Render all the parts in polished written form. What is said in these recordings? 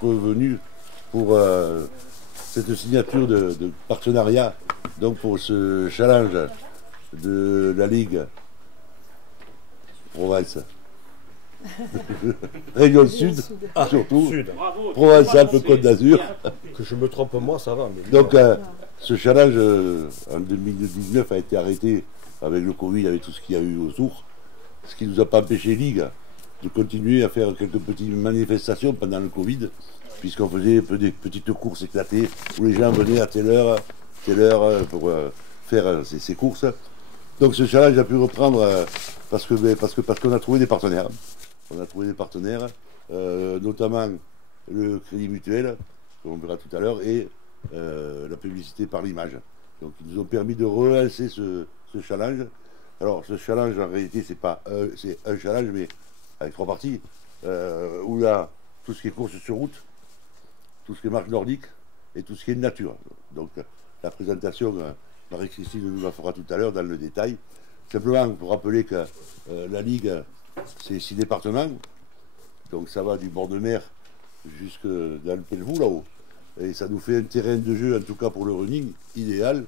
d'être venu pour cette signature de partenariat, donc pour ce challenge de la Ligue Provence. Région Sud, surtout. Sud. Provence-Alpes-Côte d'Azur. Que je me trompe moi, ça va. Mais Donc ce challenge en 2019 a été arrêté avec le Covid, avec tout ce qu'il y a eu autour. Ce qui ne nous a pas empêché Ligue de continuer à faire quelques petites manifestations pendant le Covid, puisqu'on faisait des petites courses éclatées où les gens venaient à telle heure pour faire ces courses. Donc ce challenge a pu reprendre parce qu'on a trouvé des partenaires. On a trouvé des partenaires, notamment le Crédit Mutuel, qu'on verra tout à l'heure, et la publicité par l'image. Donc ils nous ont permis de relancer ce challenge. Alors ce challenge en réalité c'est un challenge mais avec 3 parties, où il y a tout ce qui est course sur route, tout ce qui est marche nordique et tout ce qui est nature. Donc la présentation, Marie-Christine nous la fera tout à l'heure dans le détail. Simplement pour rappeler que la Ligue, c'est 6 départements, donc ça va du bord de mer jusque dans le Pelvoux là-haut. Et ça nous fait un terrain de jeu, en tout cas pour le running, idéal,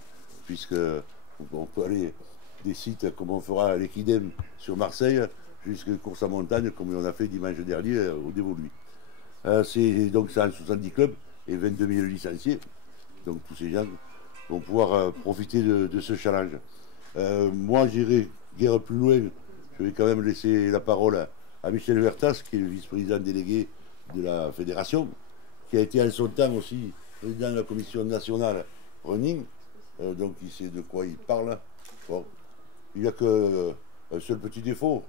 puisque on peut aller des sites comme on fera à l'Equidem sur Marseille, jusqu'à une course à montagne comme on a fait dimanche dernier au Dévoluy. Donc 170 clubs et 22 000 licenciés. Donc tous ces gens vont pouvoir profiter de ce challenge. Moi j'irai guère plus loin. Je vais quand même laisser la parole à Michel Vertas, qui est le vice-président délégué de la fédération, qui a été en son temps aussi président de la commission nationale running. Donc il sait de quoi il parle. Bon. Il n'y a qu'un seul petit défaut.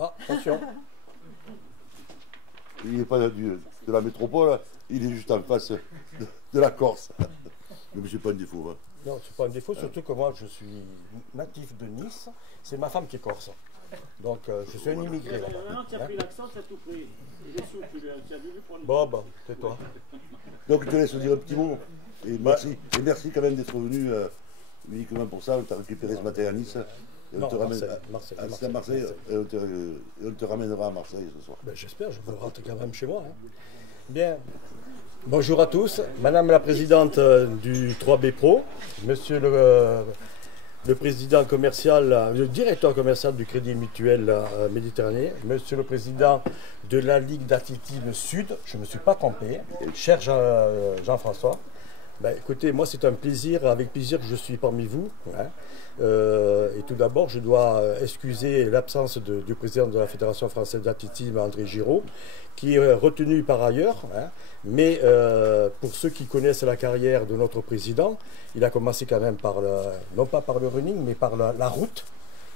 Ah, attention. Il n'est pas de la métropole, il est juste en face de la Corse. Mais c'est pas un défaut. Hein. Non, c'est pas un défaut, surtout que moi je suis natif de Nice, c'est ma femme qui est corse. Donc je suis un immigré là-bas. Maintenant tu as pris l'accent, c'est tout pris. Il est souple, tu as vu pour le... Bon, tais-toi. Donc je te laisse dire un petit mot. Et merci quand même d'être venu uniquement pour ça. On t'a récupéré ce matin à Nice. Et on te ramène à Marseille. Et on te ramènera à Marseille ce soir. Ben, j'espère, je me rentre quand même chez moi. Hein. Bien. Bonjour à tous. Madame la présidente du 3B Pro, monsieur le président commercial, le directeur commercial du Crédit Mutuel Méditerranée, monsieur le président de la Ligue d'athlétisme Sud, je ne me suis pas trompé, cher Jean-François. Ben, écoutez, moi c'est un plaisir, avec plaisir que je suis parmi vous. Hein. Et tout d'abord, je dois excuser l'absence du président de la Fédération française d'athlétisme, André Giraud, qui est retenu par ailleurs. Hein. Mais pour ceux qui connaissent la carrière de notre président, il a commencé quand même par, non pas par le running, mais par la route,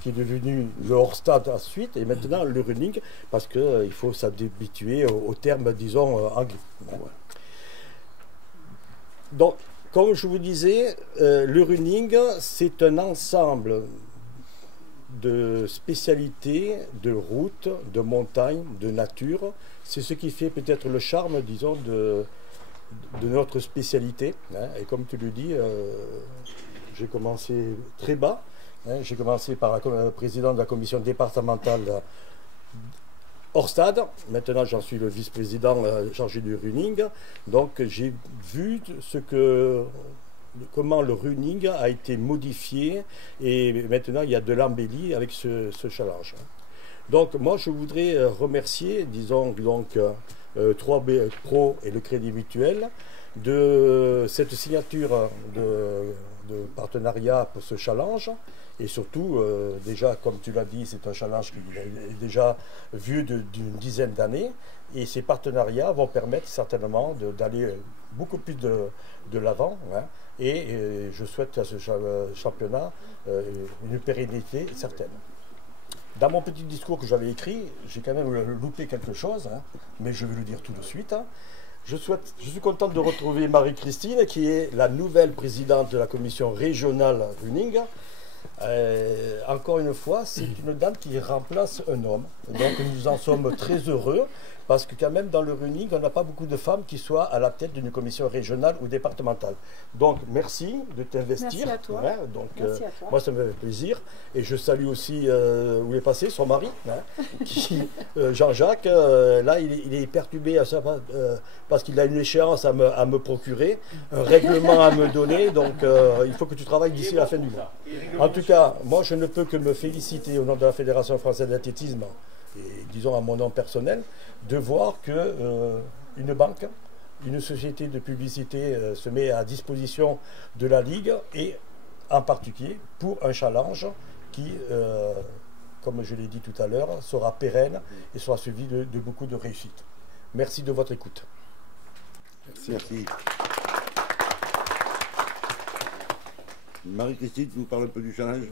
qui est devenu le hors-stade ensuite, et maintenant le running, parce qu'il faut s'habituer au terme, disons, anglais. Hein. Donc, comme je vous disais, le running, c'est un ensemble de spécialités, de routes, de montagnes, de nature. C'est ce qui fait peut-être le charme, disons, de notre spécialité. Hein. Et comme tu le dis, j'ai commencé très bas. Hein. J'ai commencé par le président de la commission départementale hors stade. Maintenant, j'en suis le vice-président chargé du running. Donc, j'ai vu comment le running a été modifié et maintenant, il y a de l'embellie avec ce challenge. Donc, moi, je voudrais remercier, disons, donc, 3B Pro et le Crédit Mutuel de cette signature de partenariat pour ce challenge. Et surtout, déjà, comme tu l'as dit, c'est un challenge qui est déjà vieux d'une dizaine d'années. Et ces partenariats vont permettre certainement d'aller beaucoup plus de l'avant. Hein. Et je souhaite à ce championnat une pérennité certaine. Dans mon petit discours que j'avais écrit, j'ai quand même loupé quelque chose, hein, mais je vais le dire tout de suite. Hein. Je suis content de retrouver Marie-Christine, qui est la nouvelle présidente de la commission régionale running. Encore une fois, c'est une dame qui remplace un homme. Donc nous en sommes très heureux. Parce que quand même, dans le running, on n'a pas beaucoup de femmes qui soient à la tête d'une commission régionale ou départementale. Donc, merci de t'investir. Merci à toi. Hein, donc, Merci à toi. moi, ça me fait plaisir. Et je salue aussi, où est passé son mari, hein, Jean-Jacques. Là, il est perturbé à ça, parce qu'il a une échéance à me procurer, un règlement à me donner. Donc, il faut que tu travailles d'ici la fin du mois. En tout cas, moi, je ne peux que me féliciter au nom de la Fédération française d'athlétisme, et disons à mon nom personnel, de voir que une banque, une société de publicité se met à disposition de la Ligue, et en particulier pour un challenge qui, comme je l'ai dit tout à l'heure, sera pérenne et sera suivi de beaucoup de réussite. Merci de votre écoute. Merci. Marie-Christine, tu nous parles un peu du challenge?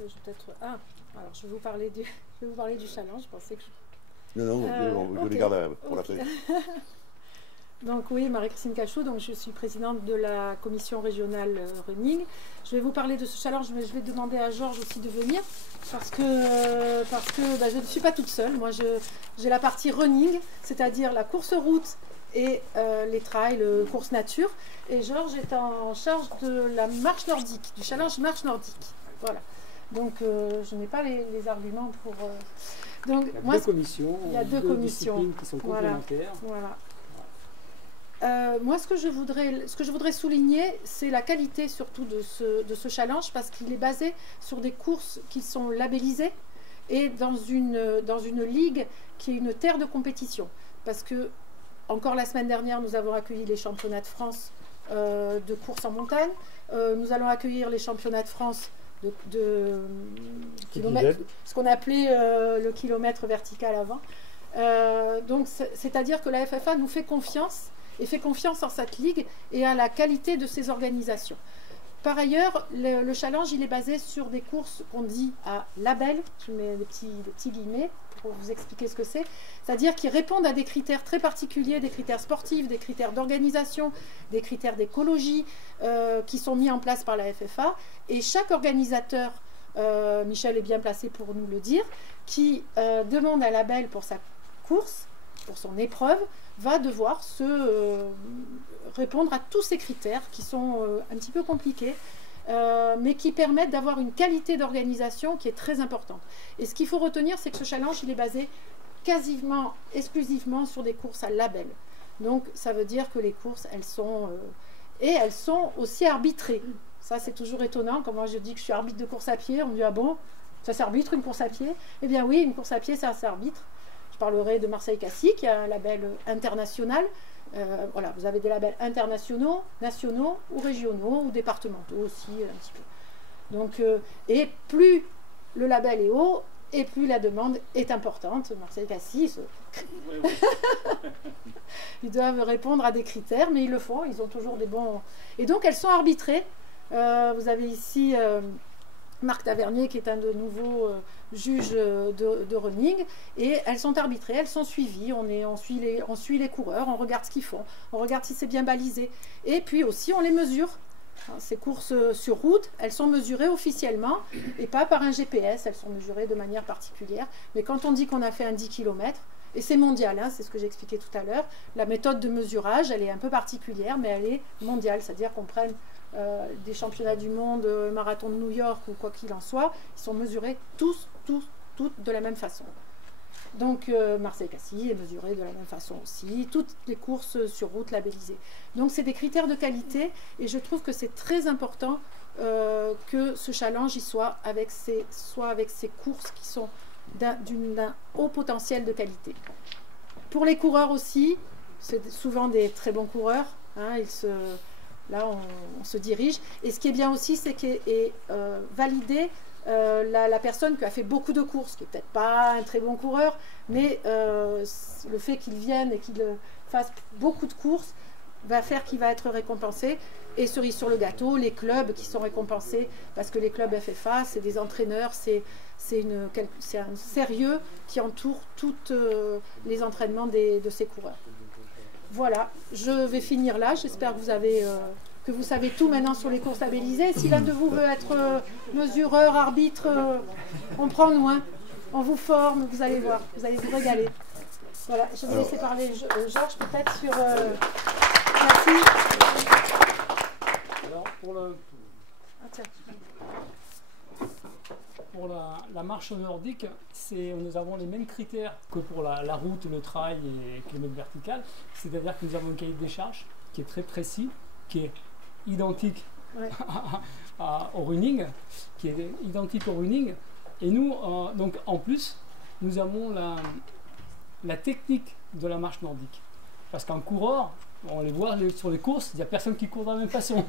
Alors je vais vous parler du challenge. Je pensais que Non, je les garde pour la fin. Donc oui, Marie-Christine Cachot, donc je suis présidente de la commission régionale running. Je vais vous parler de ce challenge, mais je vais demander à Georges aussi de venir parce que je ne suis pas toute seule. Moi, j'ai la partie running, c'est-à-dire la course route et les trails, course nature. Et Georges est en charge de la marche nordique, du challenge marche nordique. Voilà. Donc je n'ai pas les arguments pour... Donc, il y a deux commissions, il y a deux commissions disciplines qui sont complémentaires. Voilà. Moi, ce que je voudrais souligner, c'est la qualité surtout de ce challenge, parce qu'il est basé sur des courses qui sont labellisées et dans une ligue qui est une terre de compétition. Parce que, encore la semaine dernière, nous avons accueilli les championnats de France de course en montagne. Nous allons accueillir les championnats de France de kilomètres, ce qu'on appelait le kilomètre vertical avant. Donc, c'est-à-dire que la FFA nous fait confiance et fait confiance en cette ligue et à la qualité de ses organisations. Par ailleurs, le challenge, il est basé sur des courses qu'on dit à label, je mets des petits guillemets pour vous expliquer ce que c'est-à-dire qui répondent à des critères très particuliers, des critères sportifs, des critères d'organisation, des critères d'écologie qui sont mis en place par la FFA. Et chaque organisateur, Michel est bien placé pour nous le dire, qui demande un label pour sa course, pour son épreuve, va devoir répondre à tous ces critères qui sont un petit peu compliqués, mais qui permettent d'avoir une qualité d'organisation qui est très importante. Et ce qu'il faut retenir, c'est que ce challenge, il est basé quasiment exclusivement sur des courses à label. Donc ça veut dire que les courses, elles sont aussi arbitrées. Ça, c'est toujours étonnant. Quand moi je dis que je suis arbitre de course à pied, on me dit ah bon, ça s'arbitre une course à pied? Eh bien oui, une course à pied, ça s'arbitre. Je parlerai de Marseille-Cassis, qui a un label international. Voilà, vous avez des labels internationaux, nationaux ou régionaux ou départementaux aussi un petit peu. Donc, et plus le label est haut, et plus la demande est importante. Marseille-Cassis, ils doivent répondre à des critères, mais ils le font, ils ont toujours des bons... Et donc, elles sont arbitrées. Vous avez ici Marc Tavernier, qui est un de nouveaux juges de running, et elles sont arbitrées, elles sont suivies, on suit les coureurs, on regarde ce qu'ils font, on regarde si c'est bien balisé, et puis aussi on les mesure. Ces courses sur route, elles sont mesurées officiellement et pas par un GPS, elles sont mesurées de manière particulière. Mais quand on dit qu'on a fait un 10 km, et c'est mondial, hein, c'est ce que j'expliquais tout à l'heure, la méthode de mesurage, elle est un peu particulière, mais elle est mondiale, c'est-à-dire qu'on prenne des championnats du monde, marathon de New York ou quoi qu'il en soit, ils sont mesurés toutes de la même façon. Donc Marseille-Cassis est mesuré de la même façon aussi, toutes les courses sur route labellisées. Donc c'est des critères de qualité et je trouve que c'est très important que ce challenge il soit avec ces courses qui sont d'un haut potentiel de qualité. Pour les coureurs aussi, c'est souvent des très bons coureurs, hein, là on se dirige. Et ce qui est bien aussi, c'est qu'est validé la personne qui a fait beaucoup de courses, qui n'est peut-être pas un très bon coureur, mais le fait qu'il vienne et qu'il fasse beaucoup de courses va faire qu'il va être récompensé. Et cerise sur le gâteau, les clubs qui sont récompensés, parce que les clubs FFA, c'est des entraîneurs, c'est un sérieux qui entoure tous les entraînements de ces coureurs. Voilà, je vais finir là. J'espère que que vous savez tout maintenant sur les courses labellisées. Si l'un de vous veut être mesureur, arbitre, on prend nous, hein. On vous forme, vous allez voir, vous allez vous régaler. Voilà, je vais laisser parler Georges peut-être sur... Merci. Alors, Ah, tiens. pour la marche nordique, nous avons les mêmes critères que pour la route, le trail et kilomètre vertical. C'est-à-dire que nous avons un cahier des charges qui est très précis, qui est identique au running, Et nous, donc en plus, nous avons la technique de la marche nordique. Parce qu'un coureur, on les voit sur les courses, il n'y a personne qui court de la même façon.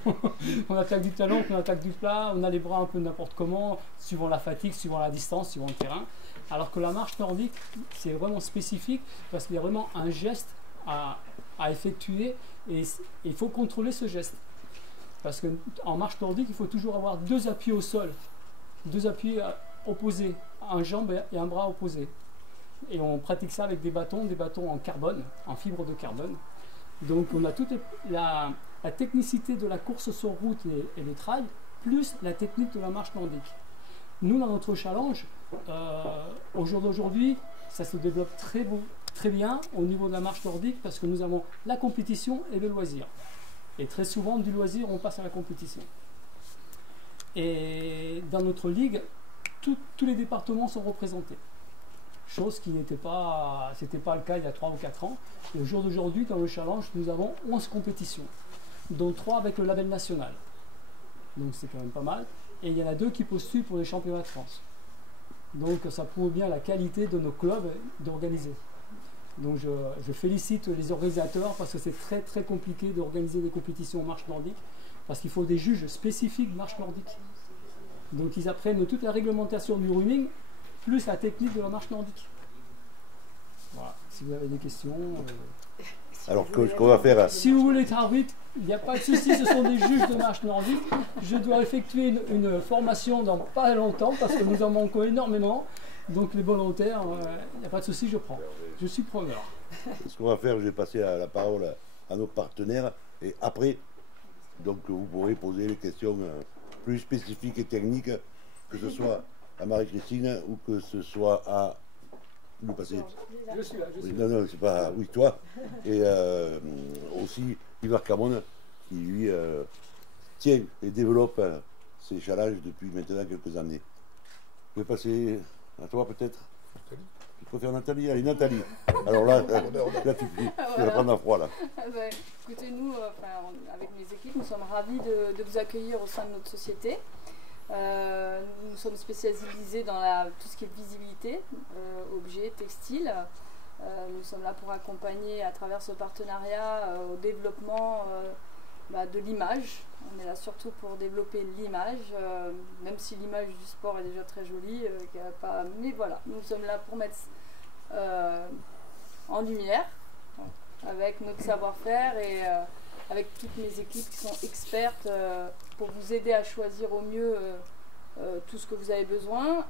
On attaque du talon, on attaque du plat, on a les bras un peu n'importe comment, suivant la fatigue, suivant la distance, suivant le terrain. Alors que la marche nordique, c'est vraiment spécifique parce qu'il y a vraiment un geste à effectuer et il faut contrôler ce geste. Parce qu'en marche nordique, il faut toujours avoir 2 appuis au sol, 2 appuis opposés, un jambe et un bras opposés. Et on pratique ça avec des bâtons en carbone, en fibre de carbone. Donc on a toute la technicité de la course sur route et le trail, plus la technique de la marche nordique. Nous, dans notre challenge, au jour d'aujourd'hui, ça se développe très bien au niveau de la marche nordique parce que nous avons la compétition et le loisir. Et très souvent, du loisir, on passe à la compétition. Et dans notre ligue, tous les départements sont représentés. Chose qui n'était pas le cas il y a 3 ou 4 ans. Et au jour d'aujourd'hui, dans le challenge, nous avons 11 compétitions, dont 3 avec le label national. Donc c'est quand même pas mal. Et il y en a 2 qui postulent pour les championnats de France. Donc ça prouve bien la qualité de nos clubs d'organiser. Donc je félicite les organisateurs parce que c'est très très compliqué d'organiser des compétitions en marche nordique parce qu'il faut des juges spécifiques de marche nordique. Donc ils apprennent toute la réglementation du running plus la technique de la marche nordique. Voilà, si vous avez des questions... Alors, ce qu'on va faire... Si vous voulez être arbitre, il n'y a pas de souci, ce sont des juges de marche nordique. Je dois effectuer une formation dans pas longtemps parce que nous en manquons énormément. Donc les volontaires, il n'y a pas de souci, je prends. Je suis preneur. Ce qu'on va faire, je vais passer la parole à nos partenaires et après, donc vous pourrez poser les questions plus spécifiques et techniques, que ce soit à Marie-Christine ou que ce soit à... Nous passer. Je suis là, Non, c'est pas... Oui, toi. Et aussi Yves Camon, qui lui tient et développe ses challenges depuis maintenant quelques années. Je vais passer à toi peut-être. Tu préfères Nathalie? Allez, Nathalie. Alors là tu vas prendre un froid là. Écoutez, nous, avec mes équipes, nous sommes ravis de vous accueillir au sein de notre société. Nous sommes spécialisés dans tout ce qui est visibilité, objets, textiles. Nous sommes là pour accompagner à travers ce partenariat au développement de l'image. On est là surtout pour développer l'image, même si l'image du sport est déjà très jolie. Mais voilà, nous sommes là pour mettre en lumière avec notre savoir-faire et avec toutes mes équipes qui sont expertes pour vous aider à choisir au mieux tout ce que vous avez besoin.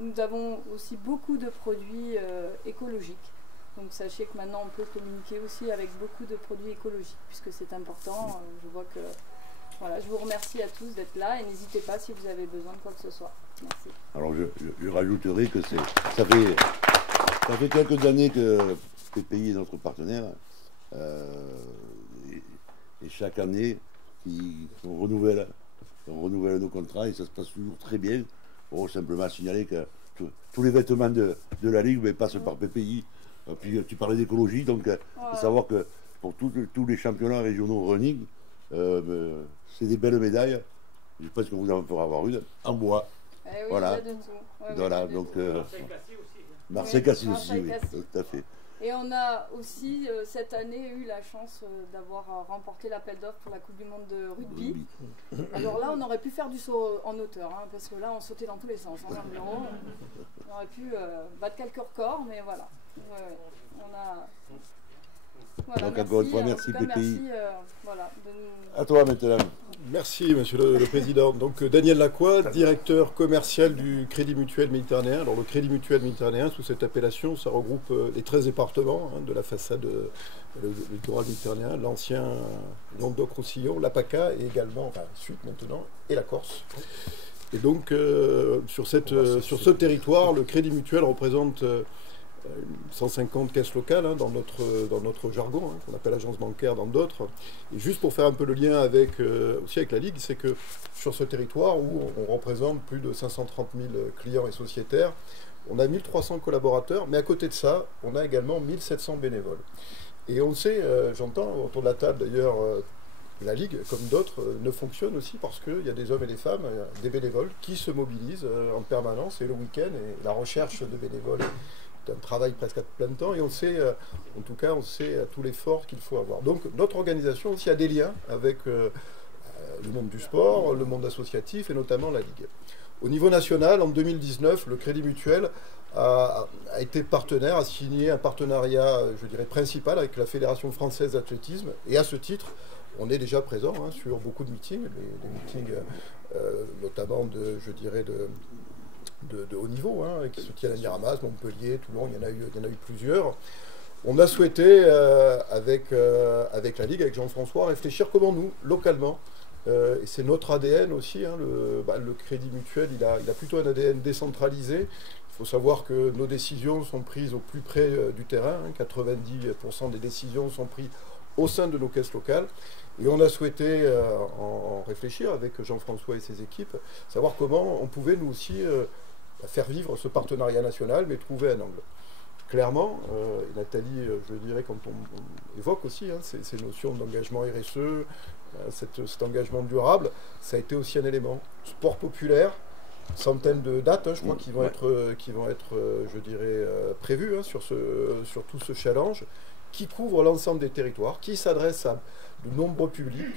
Nous avons aussi beaucoup de produits écologiques. Donc sachez que maintenant on peut communiquer aussi avec beaucoup de produits écologiques puisque c'est important. Je vois que voilà, je vous remercie à tous d'être là et n'hésitez pas si vous avez besoin de quoi que ce soit. Merci. Alors je rajouterai que ça fait quelques années que PPI est notre partenaire et chaque année on renouvelle nos contrats et ça se passe toujours très bien. Pour simplement signaler que tous les vêtements de la Ligue passent par PPI. Puis tu parlais d'écologie, donc il faut savoir que pour tous les championnats régionaux running, c'est des belles médailles. Je pense que vous en ferez avoir une en bois. Oui, voilà. Voilà, donc Marseille Cassis aussi, oui, tout à fait. Et on a aussi cette année eu la chance d'avoir remporté l'appel d'offres pour la Coupe du Monde de rugby. Alors là, on aurait pu faire du saut en hauteur, hein, parce que là, on sautait dans tous les sens. En bureau, on aurait pu battre quelques records, mais voilà. On a... Voilà, Donc encore une fois, en merci tout cas, PPI. merci, voilà, de nous... À toi maintenant. Merci, monsieur le président. Donc, Daniel Lacroix, directeur commercial du Crédit Mutuel Méditerranéen. Alors, le Crédit Mutuel Méditerranéen, sous cette appellation, ça regroupe les 13 départements de la façade le littoral méditerranéen, l'ancien Languedoc-Roussillon, la PACA et également, enfin, Sud maintenant, et la Corse. Et donc, sur ce territoire, le Crédit Mutuel représente 150 caisses locales dans notre jargon, qu'on appelle agence bancaire dans d'autres. Et juste pour faire un peu le lien aussi avec la Ligue, c'est que sur ce territoire où on représente plus de 530 000 clients et sociétaires, on a 1300 collaborateurs, mais à côté de ça, on a également 1700 bénévoles. Et on sait, j'entends autour de la table d'ailleurs, la Ligue, comme d'autres, ne fonctionne aussi parce qu'il y a des hommes et des femmes, des bénévoles, qui se mobilisent en permanence et le week-end. Et la recherche de bénévoles est un travail presque à plein temps. Et on sait, en tout cas, on sait tout l'effort qu'il faut avoir. Donc notre organisation aussi a des liens avec le monde du sport, le monde associatif et notamment la Ligue. Au niveau national, en 2019, le Crédit Mutuel a été partenaire, a signé un partenariat, je dirais, principal avec la Fédération française d'athlétisme. Et à ce titre, on est déjà présent sur beaucoup de meetings, des meetings notamment de haut niveau, qui se tiennent à Miramas, Montpellier, Toulon, il y en a eu plusieurs. On a souhaité, avec la Ligue, avec Jean-François, réfléchir comment nous, localement, et c'est notre ADN aussi, le Crédit Mutuel, il a plutôt un ADN décentralisé. Il faut savoir que nos décisions sont prises au plus près du terrain, 90% des décisions sont prises au sein de nos caisses locales. Et on a souhaité en réfléchir avec Jean-François et ses équipes, savoir comment on pouvait nous aussi faire vivre ce partenariat national, mais trouver un angle. Clairement, Nathalie, je dirais, quand on évoque aussi ces notions d'engagement RSE, cet engagement durable, ça a été aussi un élément. Sport populaire, centaines de dates, je crois, qui vont être, je dirais, prévues sur tout ce challenge, qui couvre l'ensemble des territoires, qui s'adresse à de nombreux publics,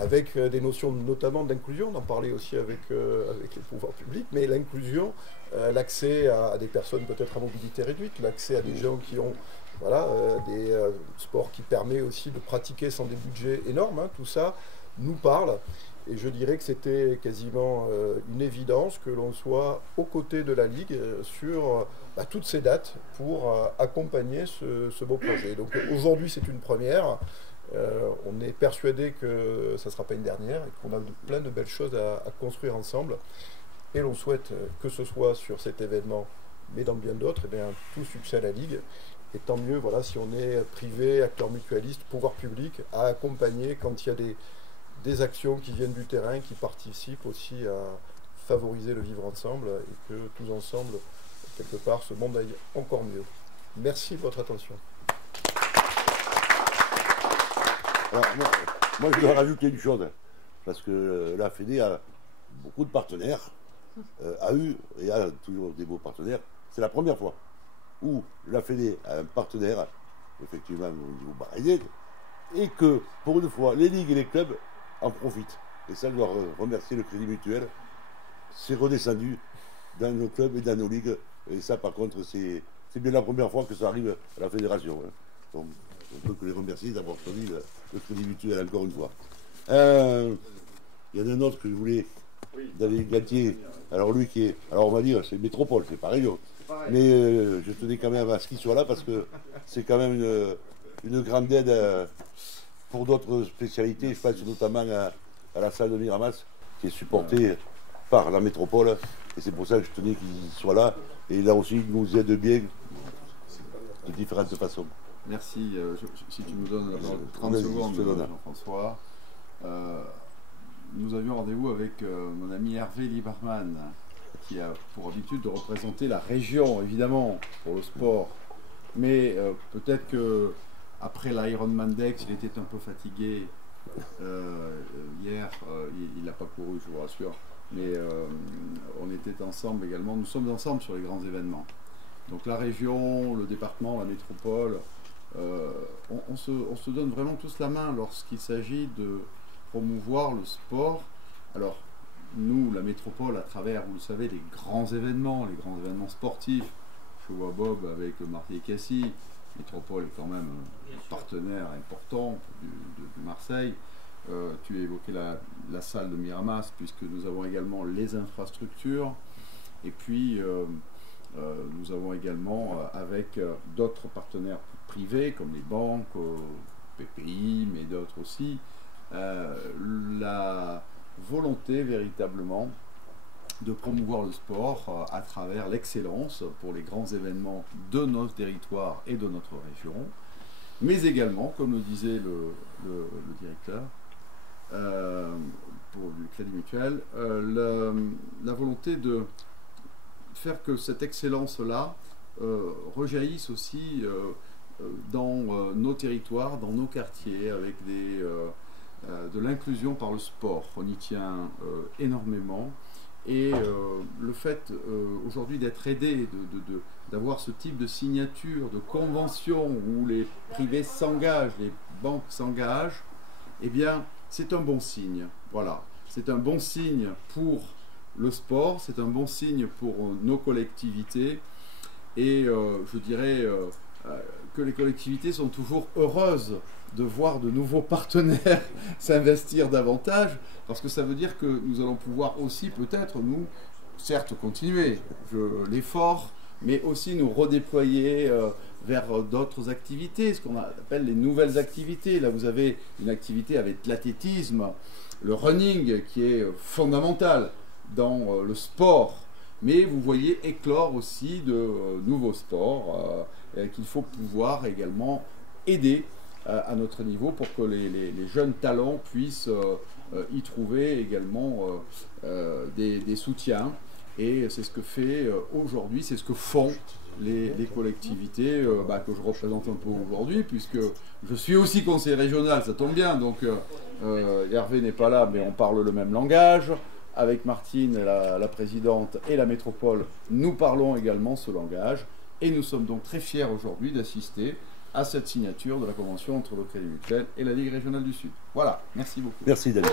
avec des notions notamment d'inclusion, on en parlait aussi avec les pouvoirs publics, mais l'inclusion, l'accès à des personnes peut-être à mobilité réduite, l'accès à des gens qui ont des sports qui permettent aussi de pratiquer sans des budgets énormes, tout ça nous parle. Et je dirais que c'était quasiment une évidence que l'on soit aux côtés de la Ligue sur toutes ces dates pour accompagner ce beau projet. Donc aujourd'hui c'est une première. On est persuadé que ça ne sera pas une dernière et qu'on a plein de belles choses à construire ensemble. Et l'on souhaite que ce soit sur cet événement, mais dans bien d'autres, tout succès à la Ligue. Et tant mieux si on est privé, acteur mutualiste, pouvoir public, à accompagner quand il y a des actions qui viennent du terrain, qui participent aussi à favoriser le vivre ensemble et que tous ensemble, quelque part, ce monde aille encore mieux. Merci de votre attention. Alors, moi, je dois rajouter une chose, parce que la Fédé a beaucoup de partenaires, a eu et a toujours des beaux partenaires. C'est la première fois où la Fédé a un partenaire, effectivement au niveau bahreïnien, et que, pour une fois, les ligues et les clubs en profitent. Et ça, je dois remercier le Crédit Mutuel. C'est redescendu dans nos clubs et dans nos ligues. Et ça, par contre, c'est bien la première fois que ça arrive à la fédération. Donc, on peut que les remercier d'avoir choisi le Crédit Mutuel encore une fois. Il y en a un autre que je voulais, David Galtier. Alors lui qui est, alors on va dire, c'est Métropole, c'est pareil. Mais je tenais quand même à ce qu'il soit là parce que c'est quand même une grande aide pour d'autres spécialités. Je pense notamment à la salle de Miramas qui est supportée par la métropole. Et c'est pour ça que je tenais qu'il soit là. Et là aussi, il nous aide bien de différentes façons. Merci. Si tu nous donnes 30 secondes, Jean-François. Nous avions rendez-vous avec mon ami Hervé Lieberman, qui a pour habitude de représenter la région, évidemment, pour le sport. Mais peut-être que après l'Ironman d'Aix, il était un peu fatigué. Hier, il n'a pas couru, je vous rassure. Mais on était ensemble également. Nous sommes ensemble sur les grands événements. Donc la région, le département, la métropole, on se donne vraiment tous la main lorsqu'il s'agit de promouvoir le sport. Alors, nous, la métropole, à travers, vous le savez, les grands événements sportifs, je vois Bob avec Marty et Cassie, Métropole est quand même un partenaire important de Marseille. Tu as évoqué la salle de Miramas, puisque nous avons également les infrastructures. Et puis, nous avons également, avec d'autres partenaires privés, comme les banques, PPI, mais d'autres aussi, la volonté véritablement de promouvoir le sport à travers l'excellence pour les grands événements de notre territoire et de notre région, mais également, comme le disait le directeur pour le Crédit Mutuel, la volonté de faire que cette excellence-là rejaillisse aussi dans nos territoires, dans nos quartiers, avec de l'inclusion par le sport. On y tient énormément. Et le fait aujourd'hui d'être aidé, d'avoir ce type de signature, de convention où les privés s'engagent, les banques s'engagent, eh bien c'est un bon signe. Voilà, c'est un bon signe pour le sport, c'est un bon signe pour nos collectivités. Et je dirais que les collectivités sont toujours heureuses de voir de nouveaux partenaires s'investir davantage, parce que ça veut dire que nous allons pouvoir aussi peut-être, nous, certes continuer l'effort, mais aussi nous redéployer vers d'autres activités, ce qu'on appelle les nouvelles activités. Là, vous avez une activité avec l'athlétisme, le running, qui est fondamental dans le sport, mais vous voyez éclore aussi de nouveaux sports qu'il faut pouvoir également aider à notre niveau pour que les jeunes talents puissent y trouver également des soutiens. Et c'est ce que fait aujourd'hui, c'est ce que font les collectivités que je représente un peu aujourd'hui, puisque je suis aussi conseiller régional, ça tombe bien, donc Hervé n'est pas là, mais on parle le même langage. Avec Martine, la présidente, et la métropole, nous parlons également ce langage, et nous sommes donc très fiers aujourd'hui d'assister à cette signature de la convention entre le Crédit Mutuel et la Ligue régionale du Sud. Voilà, merci beaucoup. Merci Daniel.